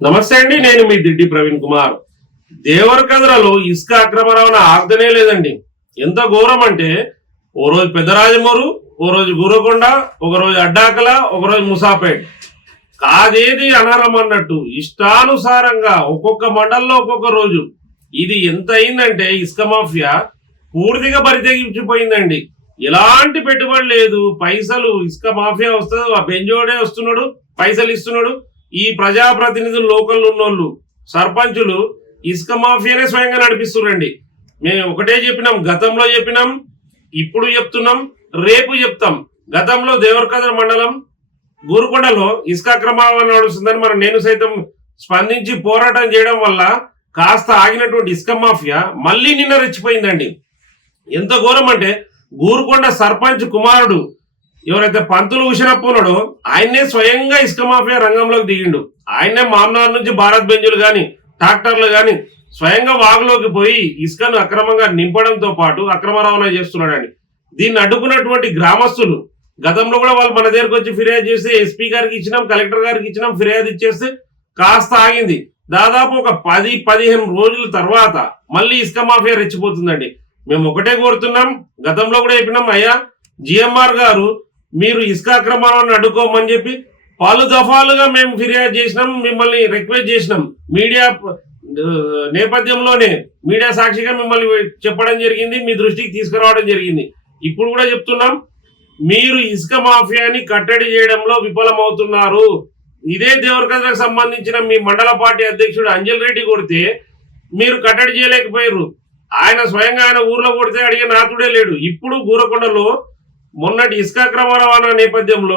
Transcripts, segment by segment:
నమస్తే అండి, నేను మీ దిడ్డి ప్రవీణ్ కుమార్. దేవరకద్రలో ఇసుక అక్రమ రవాణా ఆగదనే లేదండి. ఎంత ఘోరం అంటే ఓ రోజు పెద్దరాజమూరు, ఓ రోజు గురకొండ, ఒక రోజు అడ్డాకల, ఒక రోజు ముసాపేట్. కాదేది అనర్హం అన్నట్టు ఇష్టానుసారంగా ఒక్కొక్క మండలంలో ఒక్కొక్క రోజు. ఇది ఎంత అయిందంటే ఇసుక మాఫియా పూర్తిగా బరితెగించిపోయిందండి. ఎలాంటి పెట్టుబడి లేదు, పైసలు ఇసుక మాఫియా వస్తుంది, ఆ బెంజోడే వస్తున్నాడు, పైసలు ఇస్తున్నాడు. ఈ ప్రజాప్రతినిధులు లోకల్ ఉన్నోళ్ళు, సర్పంచులు ఇసుక మాఫియానే స్వయంగా నడిపిస్తున్నారండి. మేము ఒకటే చెప్పినాం, గతంలో చెప్పినాం, ఇప్పుడు చెప్తున్నాం, రేపు చెప్తాం. గతంలో దేవరకద్ర మండలం గూరుకొండలో ఇసుక అక్రమం నడుస్తుందని నేను సైతం స్పందించి పోరాటం చేయడం వల్ల కాస్త ఆగినటువంటి ఇసుక మాఫియా మళ్ళీ నిన్న రెచ్చిపోయిందండి. ఎంత ఘోరం అంటే గూరుకొండ సర్పంచ్ కుమారుడు ఎవరైతే పంతులు ఉషనప్పున్నాడో ఆయన్నే స్వయంగా ఇసుక మాఫియా రంగంలోకి దిగిండు. ఆయన్నే మామనార్ నుంచి భారత్ బెంజులు గాని ట్రాక్టర్లు గాని స్వయంగా వాగులోకి పోయి ఇసుకను అక్రమంగా నింపడంతో పాటు అక్రమ రవాణా చేస్తున్నాడండి. దీన్ని అడ్డుకున్నటువంటి గ్రామస్తులు గతంలో కూడా వాళ్ళు మన దగ్గరకు వచ్చి ఫిర్యాదు చేస్తే ఎస్పీ గారికి ఇచ్చినాం, కలెక్టర్ గారికి ఇచ్చినాం, ఫిర్యాదు ఇచ్చేస్తే కాస్త ఆగింది. దాదాపు ఒక 10-15 రోజుల తర్వాత మళ్ళీ ఇసుక మాఫియా రెచ్చిపోతుందండి. మేము ఒకటే కోరుతున్నాం, గతంలో కూడా చెప్పినాం, అయ్యా జిఎంఆర్ గారు మీరు ఇసుక అక్రమాలను అడ్డుకోమని చెప్పి పలు దఫాలుగా మేము ఫిర్యాదు చేసినాం, మిమ్మల్ని రిక్వెస్ట్ చేసినాం. మీడియా నేపథ్యంలోనే మీడియా సాక్షిగా మిమ్మల్ని చెప్పడం జరిగింది, మీ దృష్టికి తీసుకురావడం జరిగింది. ఇప్పుడు కూడా చెప్తున్నాం, మీరు ఇసుక మాఫియాని కట్టడి చేయడంలో విఫలమవుతున్నారు. ఇదే దేవరకద్రకు సంబంధించిన మీ మండల పార్టీ అధ్యక్షుడు అంజల్ రెడ్డి కొడితే మీరు కట్టడి చేయలేకపోయారు. ఆయన స్వయంగా ఆయన ఊర్లో కొడితే అడిగే నాతుడే లేడు. ఇప్పుడు గూరకొండలో మొన్నటి ఇసుక అక్రమ రవాణా నేపథ్యంలో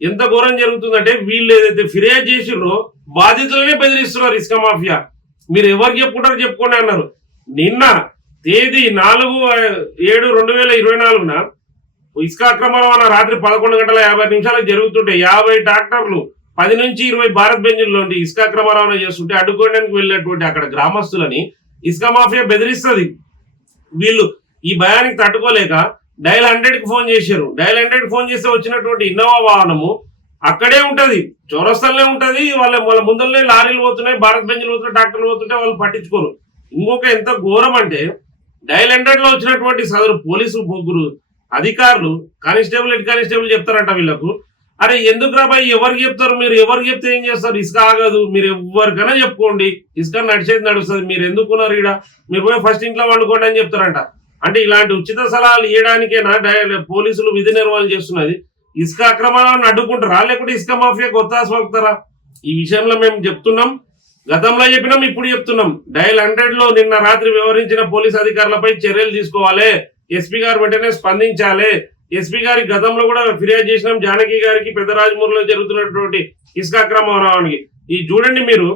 ఎంత ఘోరం జరుగుతుందంటే వీళ్ళు ఏదైతే ఫిర్యాదు చేసిర్రో బాధితులనే బెదిరిస్తున్నారు ఇసుక మాఫియా. మీరు ఎవరు చెప్పుకుంటారో చెప్పుకోండి అన్నారు. నిన్న తేదీ 4/7/2024 ఇసుక అక్రమ రవాణా రాత్రి 11:50 జరుగుతుంటే 50 ట్రాక్టర్లు 10 నుంచి 20 భారత్ బెంజుల్లోంటి ఇసుక అక్రమ రవాణా చేస్తుంటే అడ్డుకోవడానికి వెళ్ళినటువంటి అక్కడ గ్రామస్తులని ఇసుక మాఫియా బెదిరిస్తుంది. వీళ్ళు ఈ భయానికి తట్టుకోలేక డయల్ 100కి ఫోన్ చేశారు. డయల్ 100కి ఫోన్ చేస్తే వచ్చినటువంటి ఇన్నోవా వాహనము అక్కడే ఉంటది, చౌరస్తాలనే ఉంటది. వాళ్ళ ముందరనే లారీలు పోతున్నాయి, భారత్ బెంజులు పోతున్నాయి, ట్రాక్టర్లు పోతుంటే వాళ్ళు పట్టించుకోరు. ఇంకొక ఎంత ఘోరం అంటే డయల్ 100లో వచ్చినటువంటి సదరు పోలీసు ముగ్గురు అధికారులు కానిస్టేబుల్ హెడ్ కానిస్టేబుల్ చెప్తారంట వీళ్ళకు, అరే ఎందుకు రాబాయి ఎవరికి చెప్తారు, మీరు ఎవరికి చెప్తే ఏం చేస్తారు, ఇసుక ఆగదు, మీరు ఎవరికైనా చెప్పుకోండి, ఇసుక నడిచేది నడుస్తుంది, మీరు ఎందుకున్నారు ఈడ, మీరు పోయి ఫస్ట్ ఇంట్లో వండుకోండి అని చెప్తారంట. అంటే ఇలాంటి ఉచిత సలహాలు ఇవ్వడానికేనా పోలీసులు విధి నిర్వహణ చేస్తున్నది? ఇసుక అక్రమాలను అడ్డుకుంటారా, లేకుంటే ఇసుక మాఫియాకు ఒత్తాసోగుతారా? ఈ విషయంలో మేము చెప్తున్నాం, గతంలో చెప్పినాం, ఇప్పుడు చెప్తున్నాం. డయల్ 100లో నిన్న రాత్రి వ్యవహరించిన పోలీస్ అధికారులపై చర్యలు తీసుకోవాలి. ఎస్పీ గారు వెంటనే స్పందించాలి. ఎస్పీ గారికి గతంలో కూడా ఫిర్యాదు చేసినాం, జానకి గారికి పెద్దరాజమూరులో జరుగుతున్నటువంటి ఇసుక అక్రమ రవాణాకి. ఈ చూడండి మీరు,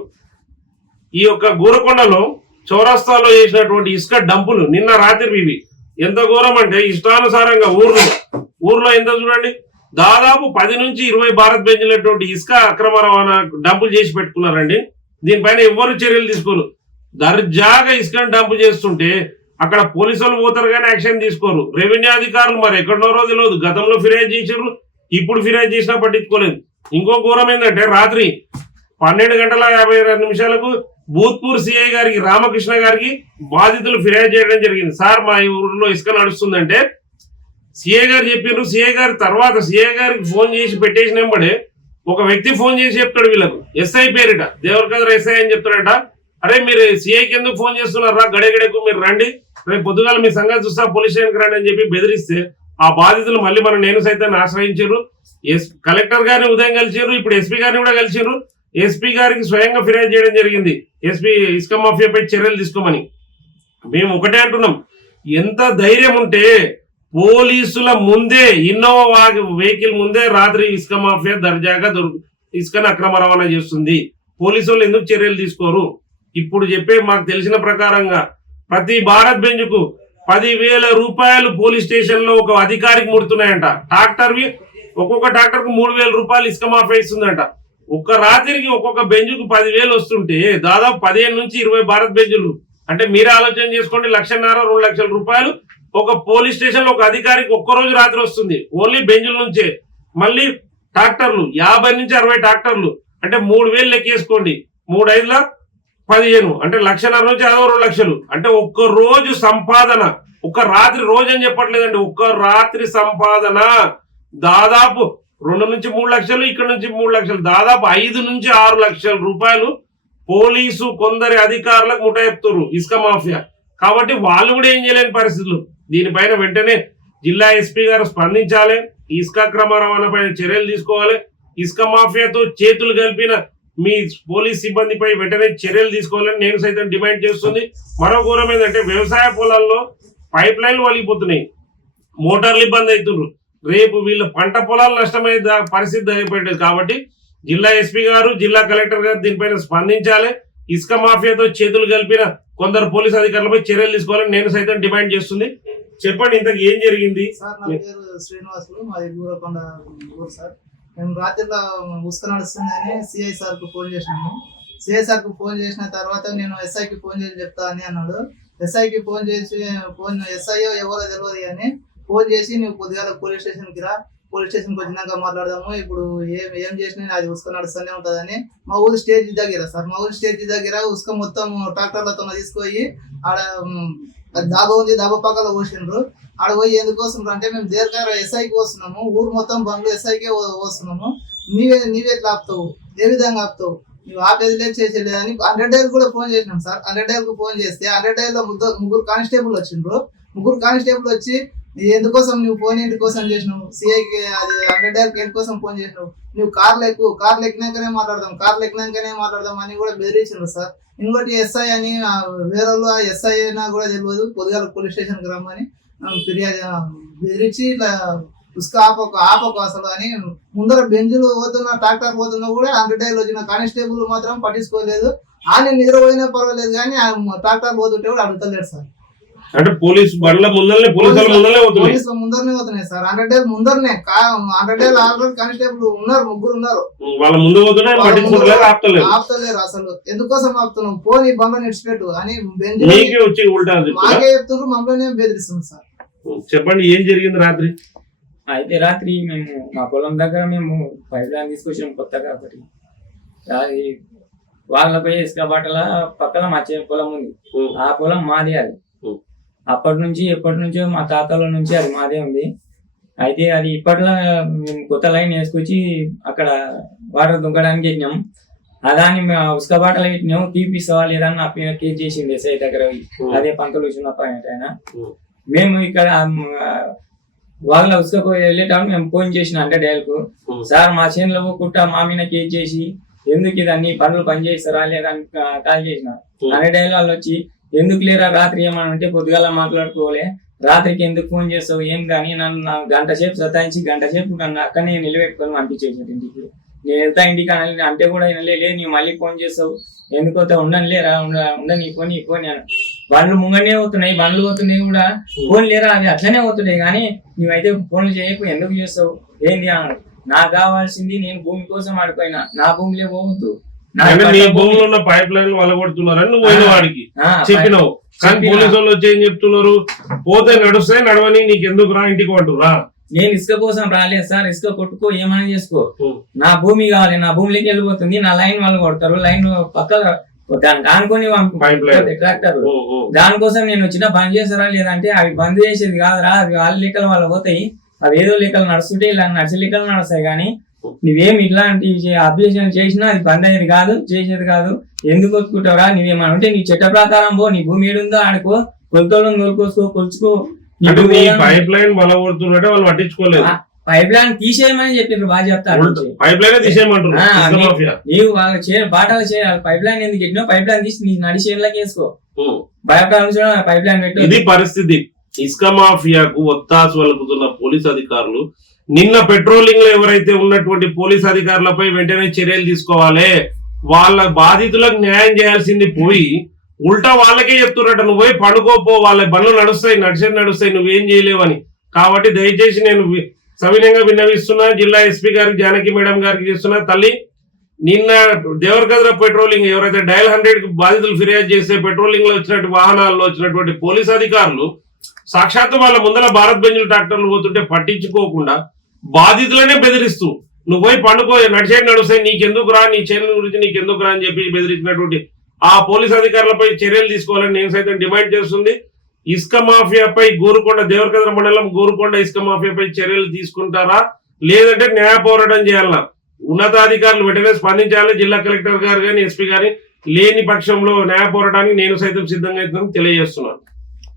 ఈ యొక్క గూరకొండలో చౌరస్తాలో చేసినటువంటి ఇసుక డంపులు నిన్న రాత్రి ఇవి ఎంత ఘోరం అంటే ఇష్టానుసారంగా ఊర్లో ఎంత చూడండి, దాదాపు 10 నుంచి 20 భారత్ బెంజులటువంటి ఇసుక అక్రమ రవాణా డంపులు చేసి పెట్టుకున్నారండి. దీనిపైన ఎవరు చర్యలు తీసుకోరు. దర్జాగా ఇసుకను డంపు చేస్తుంటే అక్కడ పోలీసు వాళ్ళు పోతారు కానీ యాక్షన్ తీసుకోరు. రెవెన్యూ అధికారులు మరి ఎక్కడున్నారో తెలియదు, గతంలో ఫిర్యాదు చేసారు, ఇప్పుడు ఫిర్యాదు చేసినా పట్టించుకోలేదు. ఇంకో ఘోరం ఏంటంటే రాత్రి 12:52 భూత్పూర్ సిఐ గారికి రామకృష్ణ గారికి బాధితులు ఫిర్యాదు చేయడం జరిగింది. సార్ మా ఊర్లో ఇసుక నడుస్తుందంటే సిఐ గారు చెప్పారు. సిఐ గారి తర్వాత సిఐ గారికి ఫోన్ చేసి పెట్టేసిన వెంబడే ఒక వ్యక్తి ఫోన్ చేసి చెప్తాడు వీళ్ళకు, ఎస్ఐ పేరిట దేవరకద్ర ఎస్ఐ అని చెప్తాడంట, అరే మీరు సిఐకి ఎందుకు ఫోన్ చేస్తున్నారా, గడేగడకు మీరు రండి, రేపు పొద్దుగాల మీ సంగతి చూస్తా పోలీస్ స్టేషన్కి రండి అని చెప్పి బెదిరిస్తే ఆ బాధితులు మళ్ళీ నేను సైతాన్ని ఆశ్రయించారు. కలెక్టర్ గారిని ఉదయం కలిసారు, ఇప్పుడు ఎస్పీ గారిని కూడా కలిసారు. ఎస్పీ గారికి స్వయంగా ఫిర్యాదు చేయడం జరిగింది, ఎస్పీ ఇసుక మాఫియాపై చర్యలు తీసుకోమని. మేము ఒకటే అంటున్నాం, ఎంత ధైర్యం ఉంటే పోలీసుల ముందే ఇన్నోవా వెహికల్ ముందే రాత్రి ఇసుక మాఫియా దర్జాగా ఇసుకను అక్రమ రవాణా చేస్తుంది, పోలీసు వాళ్ళు ఎందుకు చర్యలు తీసుకోరు? ఇప్పుడు చెప్పే మాకు తెలిసిన ప్రకారంగా ప్రతి భారత్ బెంజుకు 10,000 రూపాయలు పోలీస్ స్టేషన్ లో ఒక అధికారికి ముడుతున్నాయంట. ఒక్కొక్క ట్రాక్టర్ కు 3,000 రూపాయలు ఇసుక మాఫియా ఇస్తుందంట. ఒక్క రాత్రికి ఒక్కొక్క బెంజుకు 10,000 వస్తుంటే దాదాపు 15 నుంచి 20 భారత్ బెంజులు అంటే మీరే ఆలోచన చేసుకోండి, 1,50,000 2 లక్షల రూపాయలు ఒక పోలీస్ స్టేషన్ లో ఒక అధికారికి ఒక్కరోజు రాత్రి వస్తుంది, ఓన్లీ బెంజుల నుంచే. మళ్ళీ ట్రాక్టర్లు 50 నుంచి 60 ట్రాక్టర్లు అంటే 3,000 లెక్కేసుకోండి. 3 15 అంటే 1,50,000 నుంచి 2 లక్షలు అంటే ఒక్క రోజు సంపాదన, ఒక్క రాత్రి రోజు అని చెప్పట్లేదండి, ఒక్క రాత్రి సంపాదన దాదాపు 2 నుంచి 3 లక్షలు, ఇక్కడ నుంచి 3 లక్షలు, దాదాపు 5 నుంచి 6 లక్షల రూపాయలు పోలీసు కొందరి అధికారులకు ముఠాయిస్తున్నారు ఇసుక మాఫియా. కాబట్టి వాళ్ళు కూడా ఏం చేయలేని పరిస్థితులు. దీనిపైన వెంటనే జిల్లా ఎస్పీ గారు స్పందించాలి, ఇసుక అక్రమ రవాణా పైన చర్యలు తీసుకోవాలి, ఇసుక మాఫియాతో చేతులు కలిపిన మీ పోలీస్ సిబ్బందిపై వెంటనే చర్యలు తీసుకోవాలని నేను సైతం డిమాండ్ చేస్తుంది. మరో ఘోరం ఏంటంటే వ్యవసాయ పొలాల్లో పైప్ లైన్లు వలిగిపోతున్నాయి, మోటార్లు ఇబ్బంది అవుతున్నారు, రేపు వీళ్ళ పంట పొలాలు నష్టమయ్యే పరిస్థితి అయిపోయింది. కాబట్టి జిల్లా ఎస్పీ గారు, జిల్లా కలెక్టర్ గారు దీనిపైన స్పందించాలి, ఇసుక మాఫియాతో చేతులు కలిపిన కొందరు పోలీస్ అధికారులపై చర్యలు తీసుకోవాలని నేను సైతం డిమాండ్ చేస్తుంది. చెప్పండి, ఇంతకు ఏం జరిగింది? సార్, నా పేరు శ్రీనివాసులు, మాది గూరకొండ ఊరు సార్. మేము రాత్రిలో ఉసుక నడుస్తుందని సిఐ సార్కు ఫోన్ చేసినాము. సిఐ సార్కు ఫోన్ చేసిన తర్వాత నేను ఎస్ఐకి ఫోన్ చేసి చెప్తా అని అన్నాడు. ఎస్ఐకి ఫోన్ చేసి ఎస్ఐయో ఎవరో తెలియదు కానీ ఫోన్ చేసి నువ్వు పొద్దుగాల పోలీస్ స్టేషన్కి రా, పోలీస్ స్టేషన్కి వచ్చినాక మాట్లాడదాము, ఇప్పుడు ఏం చేసినా అది ఉసుక నడుస్తూనే ఉంటుందని మా ఊరు స్టేజ్ దగ్గర సార్, మా ఊరు స్టేజ్ దగ్గర ఉసుక మొత్తం ట్రాక్టర్లతో తీసుకుపోయి ఆడ దాబా ఉంది, దాబా పక్కలో పోసిండ్రు. ఆడ పోయి ఎందుకోసం అంటే మేము దీర్ఘార ఎస్ఐకి వస్తున్నాము, ఊరు మొత్తం బండ్లు ఎస్ఐకే వస్తున్నాము, నీవే ఎట్లా ఆపుతావు, ఏ విధంగా ఆపుతావు, నువ్వు ఆపేది లేదు చేసేది లేదని 100 డైల్ కూడా ఫోన్ చేసినాం సార్. 100 డైల్కు ఫోన్ చేస్తే 100 డైల్లో 3 కానిస్టేబుల్ వచ్చిండ్రు. 3 కానిస్టేబుల్ వచ్చి ఎందుకోసం నువ్వు ఫోన్ ఎందుకోసం చేసినావు, సిఐకి అది 100 డైల్కి ఎందుకోసం ఫోన్ చేసినావు, నువ్వు కార్లు ఎక్కినాకనే మాట్లాడదాం అని కూడా బెదిరించారు సార్. ఇంకోటి ఎస్ఐ అని వేరే ఎస్ఐ అయినా కూడా తెలియదు, పొద్దుగాల పోలీస్ స్టేషన్కి రమ్మని ఫిర్యాదు బెదిరించి ఇట్లా ఉసుక ఆపకు అసలు అని ముందర బెంజులు పోతున్నా ట్రాక్టర్ పోతున్నా కూడా 100 డైల్ వచ్చిన కానిస్టేబుల్ మాత్రం పట్టించుకోలేదు. ఆయన నిద్రపోయినా పర్వాలేదు కానీ ట్రాక్టర్ పోతుంటే కూడా అడుగుతలేడు సార్. అంటే పోలీసు బండ్ల ముందరనే ముందరనే అవుతున్నాయి సార్. 100 డైల్ ముందరనే 100 డైల్ ఆల్రెడీ కానిస్టేబుల్ ఉన్నారు, 3 ఉన్నారు, వాళ్ళ ముందు ఆపుతలేరు. అసలు ఎందుకోసం ఆపుతున్నాం, పోనీ బండ్లను ఇడిచిపెట్టు అని మాకే చెప్తున్నారు, మమ్మల్ని బెదిరిస్తుంది సార్. చెప్పండి, ఏం జరిగింది రాత్రి? అయితే రాత్రి మేము మా పొలం దగ్గర మేము పైప్ లైన్ తీసుకొచ్చినాం కొత్తగా ఒకటి. అది వాళ్ళపై ఇసుక బట్టల పక్కన మా పొలం ఉంది, ఆ పొలం మాది. అది ఎప్పటి నుంచో మా తాతల నుంచి అది మాదే ఉంది. అయితే అది ఇప్పట్లో మేము కొత్త లైన్ వేసుకొచ్చి అక్కడ వాటర్ దుంకడానికి పెట్టినాం. అదాన్ని ఉసుక బాటలు పెట్టినాము, తీపిస్తావా లేదా నా కేసు చేసింది ఎస్ఐ దగ్గర. అదే పంతులు వచ్చిన ఆయన మేము ఇక్కడ వాళ్ళ ఉసుక వెళ్ళేటప్పుడు మేము ఫోన్ చేసిన 100 డైల్కు, సార్ మా చేనులో కుట్ట మా మీద కేసు చేసి ఎందుకు ఇది అన్ని పనులు పనిచేస్తారా లేదా అని కాల్ చేసిన. 100 డైల్ వాళ్ళు వచ్చి ఎందుకు లేరా రాత్రి ఏమని అంటే పొద్దుగాల మాట్లాడుకోలే, రాత్రికి ఎందుకు ఫోన్ చేస్తావు ఏం కానీ నన్ను గంట సేపు సతాయించి గంట సేపు నన్ను అక్కడనే నిలబెట్టుకొని పంపించేసాడు ఇంటికి. నేను వెళ్తా ఇంటికి అని అంటే కూడా లేదు, నీవు మళ్ళీ ఫోన్ చేస్తావు ఎందుకోతా ఉండని లేరా ఉండని పోని అని. బండ్లు ముంగనే అవుతున్నాయి, బండ్లు పోతున్నాయి కూడా ఫోన్ లేరా అవి అట్లనే అవుతున్నాయి కానీ నువ్వైతే ఫోన్లు చేయకు ఎందుకు చేస్తావు ఏంది అన్నాడు. నాకు కావాల్సింది నేను భూమి కోసం ఆడిపోయినా, నా భూమిలో పోవద్దు, భూమిలో ఉన్న పైప్ లైన్ వలగొడుతున్నారని నువ్వు పోయిన వాడికి చెప్పినావు. కానీ పోలీసు వాళ్ళు వచ్చి ఏం చెప్తున్నారు, పోతే నడుస్తాయి నడవని నీకు ఎందుకు రా ఇంటికి అంటురా. నేను ఇసుక కోసం రాలేదు సార్, ఇసుక కొట్టుకో ఏమైనా చేసుకో, నా భూమి కావాలి, నా భూమిలోకి వెళ్ళిపోతుంది, నా లైన్ వాళ్ళు కొడతారు, లైన్ పక్క దానికి ఆనుకొని ట్రాక్టర్, దానికోసం నేను వచ్చిన బంద్ చేస్తారా లేదంటే అవి బంద్ చేసేది కాదురా, అవి వాళ్ళ లెక్కలు వాళ్ళు పోతాయి, అవి ఏదో లెక్కలు నడుస్తుంటే ఇలా నడిచే లెక్కలు నడుస్తాయి కానీ నువ్వేమి ఇట్లాంటి అబ్జెక్షన్ చేసినా అది బంద్ అయ్యేది కాదు, చేసేది కాదు. ఎందుకు కొట్టుకుంటావురా, నువ్వేమన్నా ఉంటే నీ చట్ట ప్రకారం పో, నీ భూమి ఏడుందో ఆడుకో, కొలతలను కొలుచుకో. పైప్ లైన్ వలగొడుతున్నట్టే వాళ్ళు పట్టించుకోలేదు, పైప్ లైన్ తీసేయమని చెప్పారు, బాగా చెప్తారు. పైప్ లైన్ తీసేయమంటారు, నీవు వాళ్ళ బాటలు చేయాలి. పైప్ లైన్ ఎందుకు పెట్టినావు, పైప్ లైన్ తీసి నీ నడి చేనులోకి వేసుకో, పైప్ లైన్ పెట్టు. ఇది పరిస్థితి. ఇసుక మాఫియాకు ఒత్తాసు వలుకుతున్న పోలీస్ అధికారులు నిన్న పెట్రోలింగ్ లో ఎవరైతే ఉన్నటువంటి పోలీస్ అధికారులపై వెంటనే చర్యలు తీసుకోవాలి, వాళ్ళ బాధితులకు న్యాయం చేయాల్సింది పోయి ఉల్టా వాళ్ళకే చెప్తున్నట్టు నువ్వు పోయి పడుకోపో, వాళ్ళ బండ్లు నడుస్తాయి నువ్వేం చేయలేవని. కాబట్టి దయచేసి నేను సవినయంగా విన్నవిస్తున్నా, జిల్లా ఎస్పీ గారికి, జానకి మేడం గారికి చేస్తున్నా, తల్లి నిన్న దేవరకద్ర పెట్రోలింగ్ ఎవరైతే డయల్ 100 బాధితులు ఫిర్యాదు చేస్తే పెట్రోలింగ్ లో వచ్చినట్టు వాహనాల్లో వచ్చినటువంటి పోలీస్ అధికారులు సాక్షాత్తు వాళ్ళ ముందర భారత్ బెంజులు ట్రాక్టర్లు పోతుంటే పట్టించుకోకుండా బాధితులనే బెదిరిస్తూ నువ్వు పోయి పండుకో, నడుస్తాయి, నీకెందుకు రా, నీ చర్యల గురించి నీకెందుకు రా అని చెప్పి బెదిరించినటువంటి ఆ పోలీస్ అధికారులపై చర్యలు తీసుకోవాలని నేను సైతం డిమాండ్ చేస్తుంది. ఇసుక మాఫియాపై గోరుకొండ దేవరకద్ర మండలం గోరుకొండ ఇసుక మాఫియాపై చర్యలు తీసుకుంటారా లేదంటే న్యాయ పోరాటం చేయాలన్నా ఉన్నతాధికారులు వెంటనే స్పందించాలి. జిల్లా కలెక్టర్ గారు కానీ ఎస్పీ గాని లేని పక్షంలో న్యాయ పోరాటానికి నేను సైతం సిద్ధంగా అవుతుందని తెలియజేస్తున్నాను.